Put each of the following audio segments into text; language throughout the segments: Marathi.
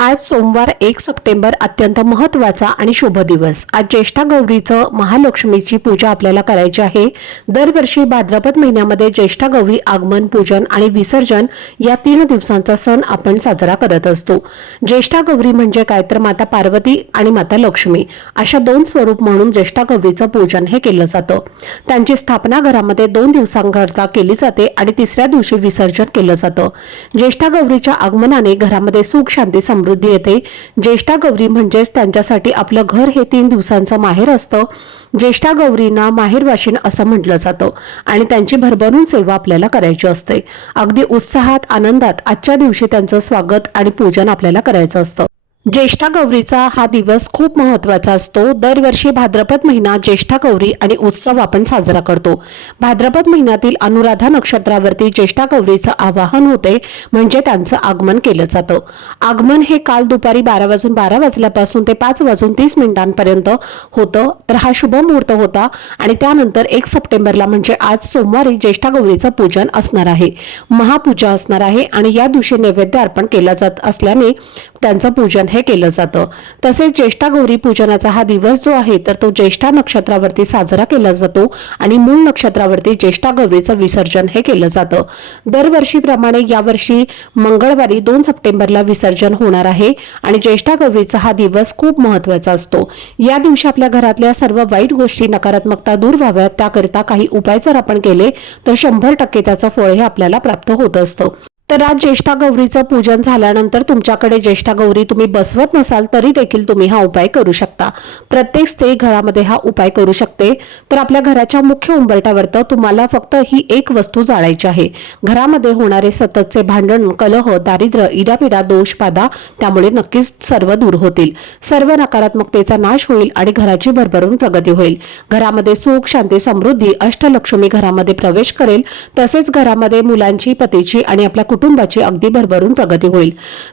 आज सोमवार एक सप्टेंबर अत्यंत महत्त्वाचा आणि शुभ दिवस. आज ज्येष्ठा गौरीचं महालक्ष्मीची पूजा आपल्याला करायची आहे. दरवर्षी भाद्रपद महिन्यामध्ये ज्येष्ठा गौरी आगमन पूजन आणि विसर्जन या तीन दिवसांचा सण आपण साजरा करत असतो. ज्येष्ठा गौरी म्हणजे काय? तर माता पार्वती आणि माता लक्ष्मी अशा दोन स्वरूप म्हणून ज्येष्ठा गौरीचं पूजन हे केलं जातं. त्यांची स्थापना घरामध्ये दोन दिवसांकरता केली जाते आणि तिसऱ्या दिवशी विसर्जन केलं जातं. ज्येष्ठा गौरीच्या आगमनाने घरामध्ये सुख शांती समृद्ध येते. ज्येष्ठा गौरी म्हणजेच त्यांच्यासाठी आपलं घर हे तीन दिवसांचं माहेर असतं. ज्येष्ठा गौरींना माहेरवाशीन असं म्हटलं जातं आणि त्यांची भरभरून सेवा आपल्याला करायची असते. अगदी उत्साहात आनंदात आजच्या दिवशी त्यांचं स्वागत आणि पूजन आपल्याला करायचं असतं. ज्येष्ठा गौरीचा हा दिवस खूप महत्त्वाचा असतो. दरवर्षी भाद्रपद महिना ज्येष्ठा गौरी आणि उत्सव आपण साजरा करतो. भाद्रपद महिन्यातील अनुराधा नक्षत्रावरती ज्येष्ठा गौरीचं आवाहन होते म्हणजे त्यांचं आगमन केलं जातं. आगमन हे काल दुपारी बारा वाजून बारा वाजल्यापासून ते पाच वाजून तीस मिनिटांपर्यंत होतं. तर हा शुभ मुहूर्त होता आणि त्यानंतर एक सप्टेंबरला म्हणजे आज सोमवारी ज्येष्ठा गौरीचं पूजन असणार आहे. महापूजा असणार आहे आणि या दिवशी नैवेद्य अर्पण केला जात असल्याने त्यांचं पूजन हे केलं जातं. तसेच ज्येष्ठा गौरी पूजनाचा हा दिवस जो आहे तर तो ज्येष्ठा नक्षत्रावरती साजरा केला जातो आणि मूळ नक्षत्रावरती ज्येष्ठा गौरीचं विसर्जन हे केलं जातं. दरवर्षीप्रमाणे यावर्षी मंगळवारी दोन सप्टेंबरला विसर्जन होणार आहे आणि ज्येष्ठा गौरीचा हा दिवस खूप महत्त्वाचा असतो. या दिवशी आपल्या घरातल्या सर्व वाईट गोष्टी नकारात्मकता दूर व्हाव्यात त्याकरिता काही उपाय जर आपण केले तर शंभर टक्के त्याचं फळ हे आपल्याला प्राप्त होत असतं. तर आज ज्येष्ठा गौरीचं पूजन झाल्यानंतर तुमच्याकडे ज्येष्ठा गौरी तुम्ही बसवत नसाल तरी देखील तुम्ही हा उपाय करू शकता. प्रत्येक स्त्री घरामध्ये हा उपाय करू शकते. तर आपल्या घराच्या मुख्य उंबरट्यावरतं तुम्हाला फक्त ही एक वस्तू जाळायची आहे. घरामध्ये होणारे सततचे भांडण कलह दारिद्र्य इडापिडा दोष बाधा त्यामुळे नक्कीच सर्व दूर होतील. सर्व नकारात्मकतेचा नाश होईल आणि घराची भरभरून प्रगती होईल. घरामध्ये सुख शांती समृद्धी अष्टलक्ष्मी घरामध्ये प्रवेश करेल. तसेच घरामध्ये मुलांची पतीची आणि आपल्या कुटुंबाची अगदी भरभरून प्रगती होईल.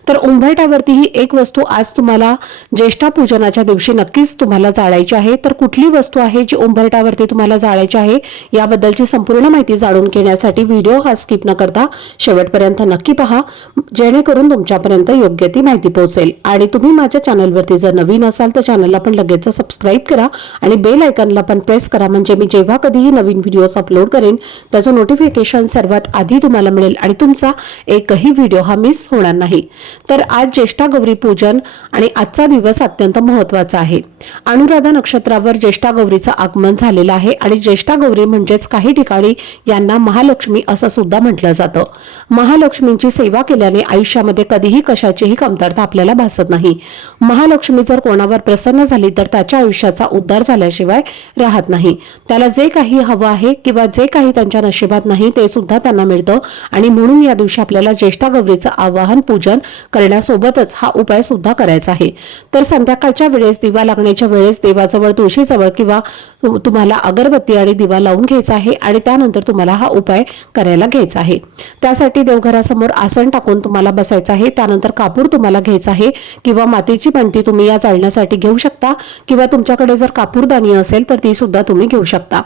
तर उंबरट्यावरती ही एक वस्तू आज तुम्हाला ज्येष्ठा पूजनाच्या दिवशी नक्कीच तुम्हाला जाळायची आहे. तर कुठली वस्तू आहे जी उंबरट्यावरती तुम्हाला जाळायची आहे? याबद्दलची संपूर्ण माहिती जाणून घेण्यासाठी व्हिडिओ हा स्किप न करता शेवटपर्यंत नक्की पहा. जेणेकरून तुमच्यापर्यंत योग्य ती माहिती पोहोचेल. आणि तुम्ही माझ्या चॅनलवरती जर नवीन असाल तर चॅनलला पण लगेच सबस्क्राईब करा आणि बेल आयकनला पण प्रेस करा. म्हणजे मी जेव्हा कधीही नवीन व्हिडिओज अपलोड करेन त्याचं नोटिफिकेशन सर्वात आधी तुम्हाला मिळेल. आणि तुमचा एकही व्हिडिओ हा मिस होणार नाही. तर आज ज्येष्ठा गौरी पूजन आणि आजचा दिवस अत्यंत महत्त्वाचा आहे. अनुराधा नक्षत्रावर ज्येष्ठा गौरीचं आगमन झालेलं आहे आणि ज्येष्ठा गौरी म्हणजेच काही ठिकाणी यांना महालक्ष्मी असं सुद्धा म्हटलं जातं. महालक्ष्मींची सेवा केल्याने आयुष्यामध्ये कधीही कशाचीही कमतरता आपल्याला भासत नाही. महालक्ष्मी जर कोणावर प्रसन्न झाली तर त्याच्या आयुष्याचा उद्धार झाल्याशिवाय राहत नाही. त्याला जे काही हवं आहे किंवा जे काही त्यांच्या नशिबात नाही ते सुद्धा त्यांना मिळतं आणि म्हणून या दिवशी आपल्याला ज्येष्ठा गौरीचं आवाहन पूजन करण्यासोबतच हा उपाय सुद्धा करायचा आहे. तर संध्याकाळच्या वेळेस दिवा लागण्याच्या वेळेस देवाजवळ तुळशीजवळ किंवा तुम्हाला अगरबत्ती आणि दिवा लावून घ्यायचा आहे आणि त्यानंतर तुम्हाला हा उपाय करायला घ्यायचा आहे. त्यासाठी देवघरासमोर आसन टाकून तुम्हाला बसायचं आहे. त्यानंतर कापूर तुम्हाला घ्यायचा आहे किंवा मातीची पणती तुम्ही या चालण्यासाठी घेऊ शकता किंवा तुमच्याकडे जर कापूरदानी असेल तर ती सुद्धा तुम्ही घेऊ शकता.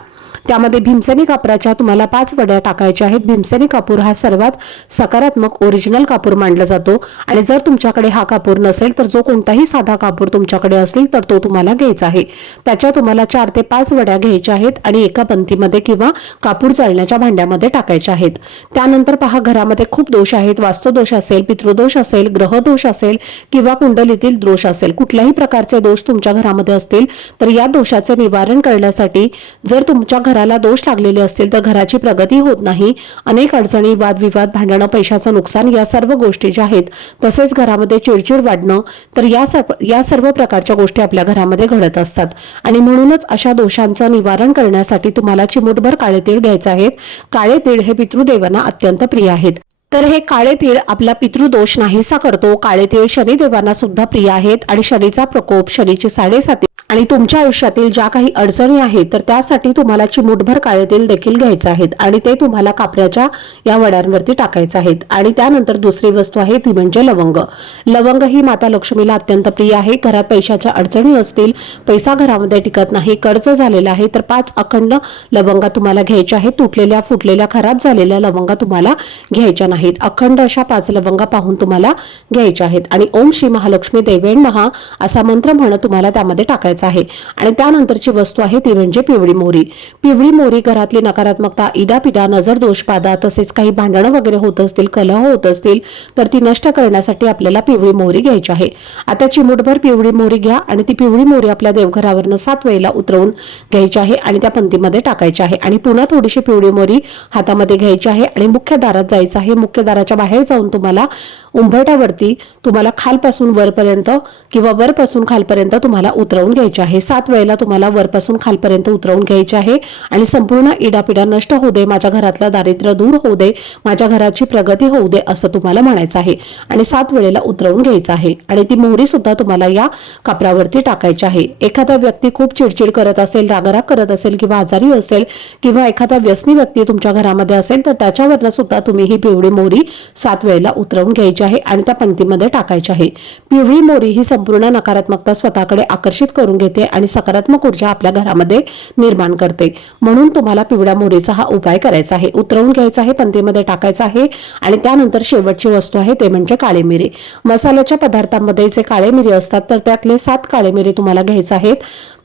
त्यामध्ये भीमसेनी कापराच्या तुम्हाला पाच वड्या टाकायच्या आहेत. भीमसेनी कापूर हा सर्वात सकारात्मक ओरिजिनल कापूर मानला जातो. आणि जर तुमच्याकडे हा कापूर नसेल तर जो कोणताही साधा कापूर तुमच्याकडे असेल तर तो तुम्हाला घ्यायचा आहे. त्याच्या तुम्हाला चार ते पाच वड्या घ्यायच्या आहेत आणि एका पंथीमध्ये किंवा कापूर चालण्याच्या भांड्यामध्ये टाकायच्या आहेत. त्यानंतर पहा घरामध्ये खूप दोष आहेत. वास्तुदोष असेल पितृदोष असेल ग्रहदोष असेल किंवा कुंडलीतील दोष असेल कुठल्याही प्रकारचे दोष तुमच्या घरामध्ये असतील तर या दोषाचे निवारण करण्यासाठी जर तुमच्या घराला दोष लागलेले असतील तर घराची प्रगती होत नाही. अनेक अडचणी वादविवाद भांडणं पैशाचं नुकसान या सर्व गोष्टी ज्या आहेत तसेच घरामध्ये चिडचिड वाढणं तर या सर्व या सर्व प्रकारच्या गोष्टी आपल्या घरामध्ये घडत असतात. आणि म्हणूनच अशा दोषांचं निवारण करण्यासाठी तुम्हाला चिमूटभर काळे तीळ घ्यायचे आहेत. काळे तीळ हे पितृदेवांना अत्यंत प्रिय आहेत. तर हे काळे तीळ आपला पितृदोष नाहीसा करतो. काळे तीळ शनिदेवांना सुद्धा प्रिय आहेत. आणि शनीचा प्रकोप शनीची साडेसाती आणि तुमच्या आयुष्यातील ज्या काही अडचणी आहेत तर त्यासाठी तुम्हाला चिमूटभर काळे तेल देखील घ्यायचे आहेत आणि ते तुम्हाला कापऱ्याच्या या वड्यांवरती टाकायचे आहेत. आणि त्यानंतर दुसरी वस्तू आहे ती म्हणजे लवंग. लवंग ही माता लक्ष्मीला अत्यंत प्रिय आहे. घरात पैशाच्या अडचणी असतील पैसा घरामध्ये टिकत नाही कर्ज झालेला आहे तर पाच अखंड लवंगा तुम्हाला घ्यायच्या आहेत. तुटलेल्या फुटलेल्या खराब झालेल्या लवंगा तुम्हाला घ्यायच्या नाहीत. अखंड अशा पाच लवंगा पाहून तुम्हाला घ्यायच्या आहेत. आणि ओम श्री महालक्ष्मी देवेण महा असा मंत्र म्हणत तुम्हाला त्यामध्ये टाकायचा आहे. आणि त्यानंतरची वस्तू आहे ती म्हणजे पिवळी मोहरी. पिवळी मोहरी घरातली नकारात्मकता इडापिडा नजर दोष पादा तसेच काही भांडणं वगैरे होत असतील कलह होत असतील तर ती नष्ट करण्यासाठी आपल्याला पिवळी मोहरी घ्यायची आहे. आता चिमूटभर पिवळी मोहरी घ्या आणि ती पिवळी मोहरी आपल्या देवघरावरनं सात वेळेला उतरवून घ्यायची आहे आणि त्या पंक्तीमध्ये टाकायची आहे. आणि पुन्हा थोडीशी पिवळी मोहरी हातामध्ये घ्यायची आहे आणि मुख्य दारात जायचं आहे. मुख्य दाराच्या बाहेर जाऊन तुम्हाला उंबरट्यावरती तुम्हाला खालपासून वरपर्यंत किंवा वरपासून खालपर्यंत तुम्हाला उतरवून घ्यायची आहे. सात वेळेला तुम्हाला वरपासून खालपर्यंत उतरवून घ्यायचे आहे. आणि संपूर्ण इडापिडा नष्ट होऊ दे माझ्या घरातलं दारिद्र्य दूर होऊ दे माझ्या घराची प्रगती होऊ दे असं तुम्हाला म्हणायचं आहे. आणि सात वेळेला उतरवून घ्यायचं आहे. आणि ती मोहरी सुद्धा तुम्हाला या कापरावरती टाकायची आहे. एखादा व्यक्ती खूप चिडचिड करत असेल रागाराग करत असेल किंवा आजारी असेल किंवा एखादा व्यसनी व्यक्ती तुमच्या घरामध्ये असेल तर त्याच्यावरनं सुद्धा तुम्ही ही पिवळी मोहरी सात वेळेला उतरवून घ्यायची आहे आणि त्या पंक्तीमध्ये टाकायची आहे. पिवळी मोहरी ही संपूर्ण नकारात्मकता स्वतःकडे आकर्षित करून घेते आणि सकारात्मक ऊर्जा आपल्या घरामध्ये निर्माण करते. म्हणून तुम्हाला पिवळ्या मोहरीचा हा उपाय करायचा आहे. उतरवून घ्यायचा आहे पंतीमध्ये टाकायचा आहे आणि त्यानंतर शेवटची वस्तू आहे ते म्हणजे काळे मिरे. मसाल्याच्या पदार्थांमध्ये जे काळे मिरे असतात तर त्यातले सात काळे मिरे तुम्हाला घ्यायचे आहेत.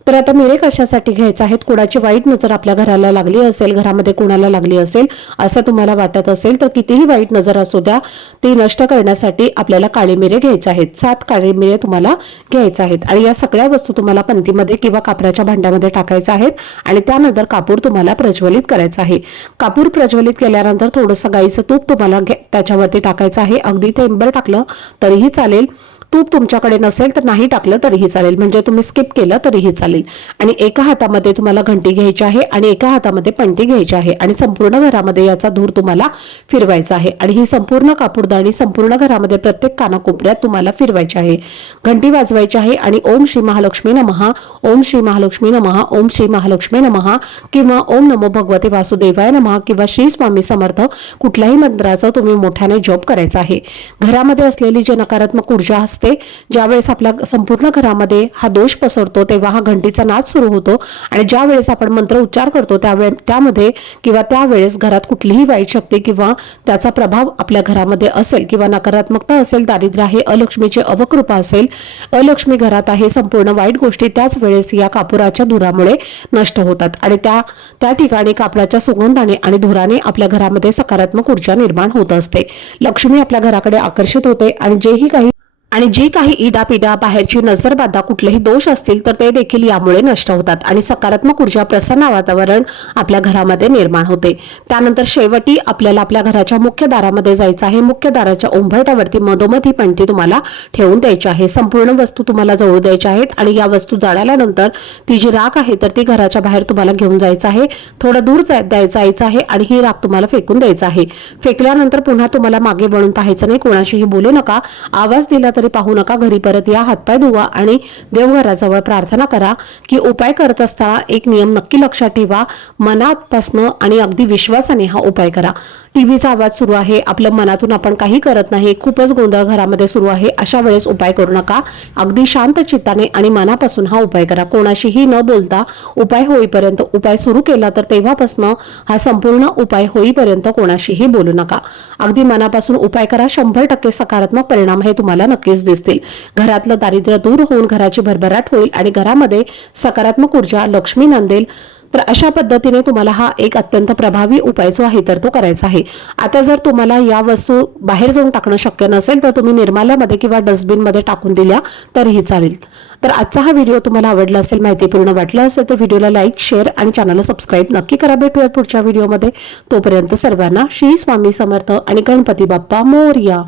तर आता मिरे कशासाठी घ्यायचे आहेत कुणाची वाईट नजर आपल्या घराला लागली असेल घरामध्ये कुणाला लागली असेल असं तुम्हाला वाटत असेल तर कितीही वाईट नजर असू द्या ती नष्ट करण्यासाठी आपल्याला काळे मिरे घ्यायचे आहेत. सात काळे मिरे तुम्हाला घ्यायचे आहेत. आणि या सगळ्या वस्तू तुम्हाला पंथीमध्ये किंवा कापराच्या भांड्यामध्ये टाकायच्या आहेत आणि त्यानंतर कापूर तुम्हाला प्रज्वलित करायचं आहे. कापूर प्रज्वलित केल्यानंतर थोडंसं गाईचं तूप तुम्हाला त्याच्यावरती टाकायचं आहे. अगदी थेंबर टाकलं तरीही चालेल. तूप तुमच्याकडे नसेल तर नाही टाकलं तरीही चालेल. म्हणजे तुम्ही स्किप केलं तरीही चालेल. आणि एका हातामध्ये तुम्हाला घंटी घ्यायची आहे आणि एका हातामध्ये पणती घ्यायची आहे आणि संपूर्ण घरामध्ये याचा धूर तुम्हाला फिरवायचा आहे. आणि ही संपूर्ण कापूरदाणी संपूर्ण घरामध्ये प्रत्येक कानाकोपऱ्यात तुम्हाला फिरवायची आहे. घंटी वाजवायची आहे आणि ओम श्री महालक्ष्मी नमहा ओम श्री महालक्ष्मी नमहा ओम श्री महालक्ष्मी नमहा किंवा ओम नमो भगवते वासुदेवाय नमहा किंवा श्री स्वामी समर्थ कुठल्याही मंत्राचा तुम्ही मोठ्याने जॉब करायचा आहे. घरामध्ये असलेली जी नकारात्मक ऊर्जा असते. ज्यावेळेस आपल्या संपूर्ण घरामध्ये हा दोष पसरतो तेव्हा हा घंटीचा नाद सुरू होतो. आणि ज्या वेळेस आपण मंत्र उच्चार करतो त्यावेळे त्यामध्ये किंवा त्यावेळेस घरात कुठलीही वाईट शक्ती किंवा त्याचा प्रभाव आपल्या घरामध्ये असेल किंवा नकारात्मकता असेल दारिद्र्य आहे अलक्ष्मीची अवकृपा असेल अलक्ष्मी घरात आहे संपूर्ण वाईट गोष्टी त्याच वेळेस या कापुराच्या धुरामुळे नष्ट होतात. आणि त्या त्या ठिकाणी कापडाच्या सुगंधाने आणि धुराने आपल्या घरामध्ये सकारात्मक ऊर्जा निर्माण होत असते. लक्ष्मी आपल्या घराकडे आकर्षित होते आणि जेही काही आणि जी काही इडापिडा बाहेरची नजरबाधा कुठलेही दोष असतील तर ते देखील यामुळे नष्ट होतात आणि सकारात्मक ऊर्जा प्रसन्न वातावरण आपल्या घरामध्ये निर्माण होते. त्यानंतर शेवटी आपल्याला आपल्या घराच्या मुख्य दारामध्ये जायचं आहे. मुख्य दाराच्या उंबरट्यावरती मधोमध ही पणती तुम्हाला ठेवून द्यायची आहे. संपूर्ण वस्तू तुम्हाला जळू द्यायच्या आहेत आणि या वस्तू जाळल्यानंतर ती जी राख आहे तर ती घराच्या बाहेर तुम्हाला घेऊन जायचं आहे. थोडं दूर जाय- जायचं आहे आणि ही राख तुम्हाला फेकून द्यायचं आहे. फेकल्यानंतर पुन्हा तुम्हाला मागे वळून पाहायचं नाही. कोणाशीही बोलू नका. आवाज दिला तरी पाहू नका घरी परत या हातपाय धुवा आणि देवघराजवळ प्रार्थना करा की उपाय करत असताना एक नियम नक्की लक्षात ठेवा मनापासनं आणि अगदी विश्वासाने हा उपाय करा. टीव्हीचा आवाज सुरू आहे आपलं मनातून आपण काही करत नाही खूपच गोंधळ घरामध्ये सुरू आहे अशा वेळेस उपाय करू नका. अगदी शांत चित्ताने आणि मनापासून हा उपाय करा. कोणाशीही न बोलता उपाय होईपर्यंत उपाय सुरू केला तर तेव्हापासनं हा संपूर्ण उपाय होईपर्यंत कोणाशीही बोलू नका. अगदी मनापासून उपाय करा शंभर टक्के सकारात्मक परिणाम हे तुम्हाला नक्की नक्कीच दिसतील. घरातलं दारिद्र्य दूर होऊन घराची भरभराट होईल आणि घरामध्ये सकारात्मक ऊर्जा लक्ष्मी नांदेल. तर अशा पद्धतीने तुम्हाला हा एक अत्यंत प्रभावी उपाय जो आहे तर तो करायचा आहे. आता जर तुम्हाला या वस्तू बाहेर जाऊन टाकणं शक्य नसेल तर तुम्ही निर्माल्यामध्ये किंवा डस्टबिनमध्ये टाकून दिल्या तरीही चालेल. तर आजचा हा व्हिडिओ तुम्हाला आवडला असेल माहितीपूर्ण वाटला असेल तर व्हिडिओला लाईक शेअर आणि चॅनलला सबस्क्राईब नक्की करा. भेटूयात पुढच्या व्हिडिओमध्ये. तोपर्यंत सर्वांना श्री स्वामी समर्थ आणि गणपती बाप्पा मोर्या.